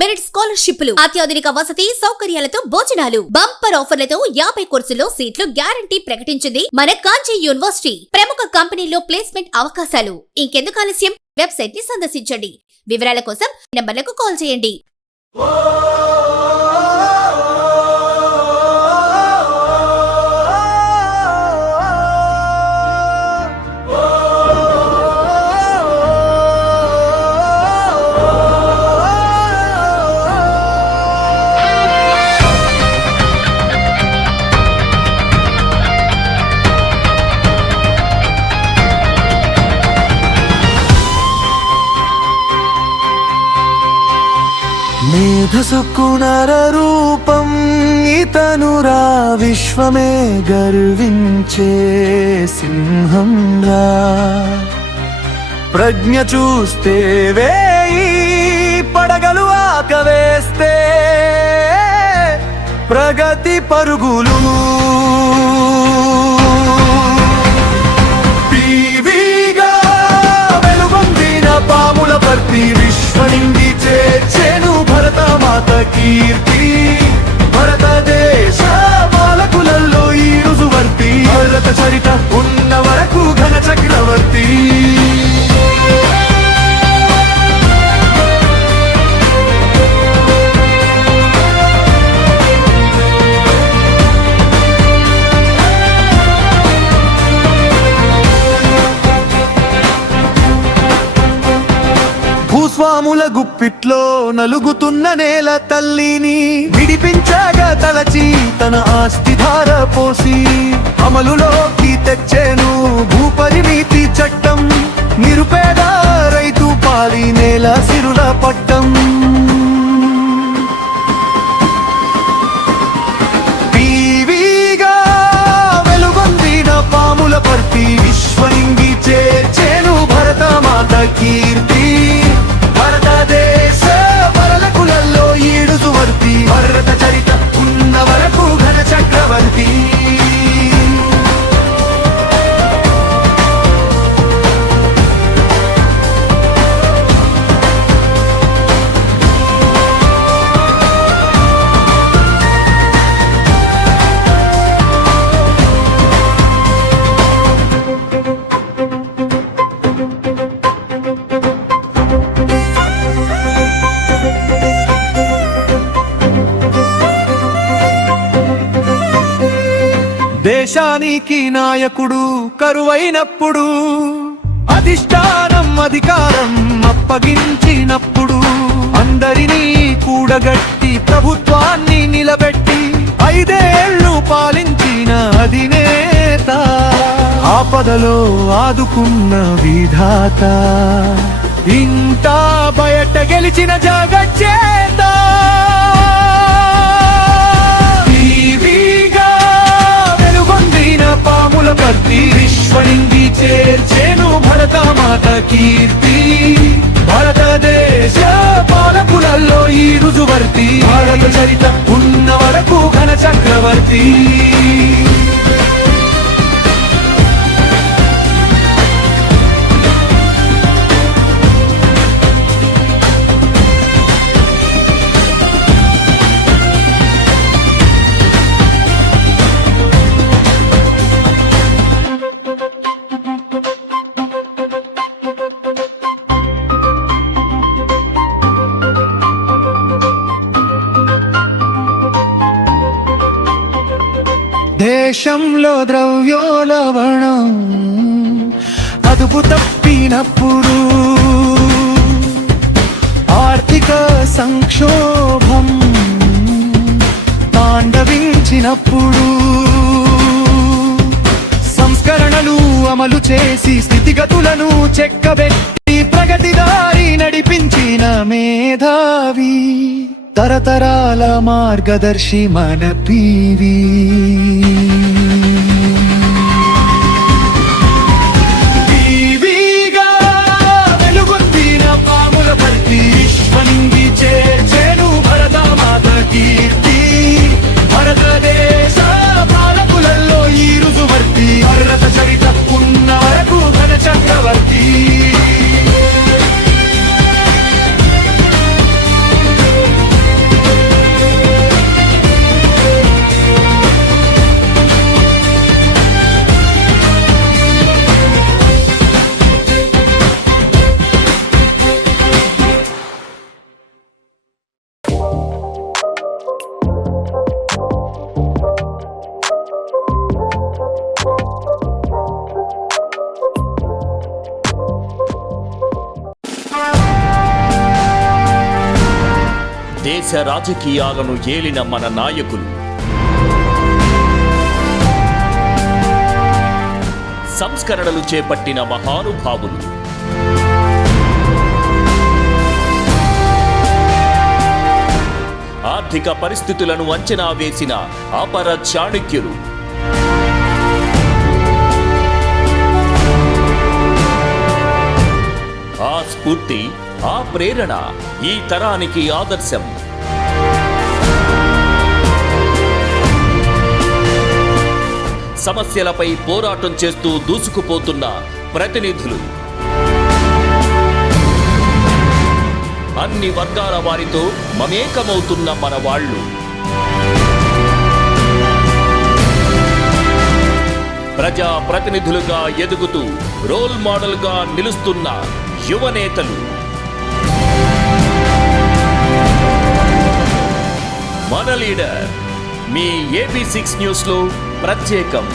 Merit స్కాలర్షిప్లు, అత్యాధునిక వసతి సౌకర్యాలతో భోజనాలు, బంపర్ ఆఫర్లతో 50 కోర్సుల్లో సీట్లు గ్యారంటీ ప్రకటించింది మన కాంచీ యూనివర్సిటీ. ప్రముఖ కంపెనీల్లో ప్లేస్మెంట్ అవకాశాలు. ఇంకెందుకు ఆలస్యం? వెబ్సైట్ ని సందర్శించండి. వివరాల కోసం నంబర్లకు కాల్ చేయండి. మేధసుకునర రూపం ఇతనురా, విశ్వమే గర్వించే సింహంరా. ప్రజ్ఞ చూస్తే వేయి పడగలు ఆకవేస్తే ప్రగతి పరుగులు. పీవీగా వెలుగొందిన పాముల పర్తి విశ్వనిండి చేర్చెను భరత మాత కీర్తి. భారతదేశ పాలకులలో ఈ రుజువర్తి, భారత చరిత ఉన్న వరకు ఘన చక్రవర్తి. భూస్వాముల గుప్పిట్లో నలుగుతున్న నేల తల్లిని విడిపించగా తలచి తన ఆస్తి ధార పోసి అమలులోకి తెచ్చేను భూపరిమితి చట్టం. నిరుపేద రైతు పాలి నేల సిరుల పట్టం. పీవీగా వెలుగొందిన పాముల పర్తి విశ్వనింగి చేర్చేను భరత మాత కీర్తి. భారతదేశ పరలకులలో ఈడుసువర్తి, భారత చరిత ఉన్న వరకు ఘన చక్రవర్తి. దేశానికి నాయకుడు కరువైనప్పుడు, అధిష్టానం అధికారం అప్పగించినప్పుడు అందరినీ కూడగట్టి ప్రభుత్వాన్ని నిలబెట్టి 5 ఏళ్లు పాలించిన అధినేత. ఆపదలో ఆదుకున్న విధాత, ఇంటా బయట గెలిచిన జగజ్జేత. పాముల పర్తి విశ్వనింగి చేర్చేను భరత మాత కీర్తి. భారతదేశ పాలకులలో ఈ రుజువర్తి, భారత చరిత ఉన్న వరకు ఘన చక్రవర్తి. దేశంలో ద్రవ్యోల్బణం అదుపు తప్పినప్పుడు, ఆర్థిక సంక్షోభం తాండవించినప్పుడు సంస్కరణలు అమలు చేసి స్థితిగతులను చెక్కబెట్టి ప్రగతి దారి నడిపించిన మేధావి, తరతరాల మార్గదర్శి మన పీవీ. పీవీగా వెలుగొందిన పాముల పర్తి విశ్వనింగి చేర్చెను భరత మాత కీర్తి. భారతదేశ పాలకులలో ఈ రుజువర్తి, భారత చరిత ఉన్న వరకు ఘన చక్రవర్తి. దేశ రాజకీయాలను ఏలిన మన నాయకులు, సంస్కరణలు చేపట్టిన మహానుభావులు, ఆర్థిక పరిస్థితులను అంచనా వేసిన అపర చాణక్యులు, ఆ స్ఫూర్తి, ఆ ప్రేరణ ఈ తరానికి ఆదర్శం. సమస్యలపై పోరాటం చేస్తూ దూసుకుపోతున్న ప్రతినిధులు, అన్ని వర్గాల వారితో మమేకమవుతున్న మన వాళ్ళు, ప్రజా ప్రతినిధులుగా ఎదుగుతూ రోల్ మోడల్గా నిలుస్తున్న యువనేతలు. మన లీడర్ మీ AB6 న్యూస్లో ప్రత్యేకం.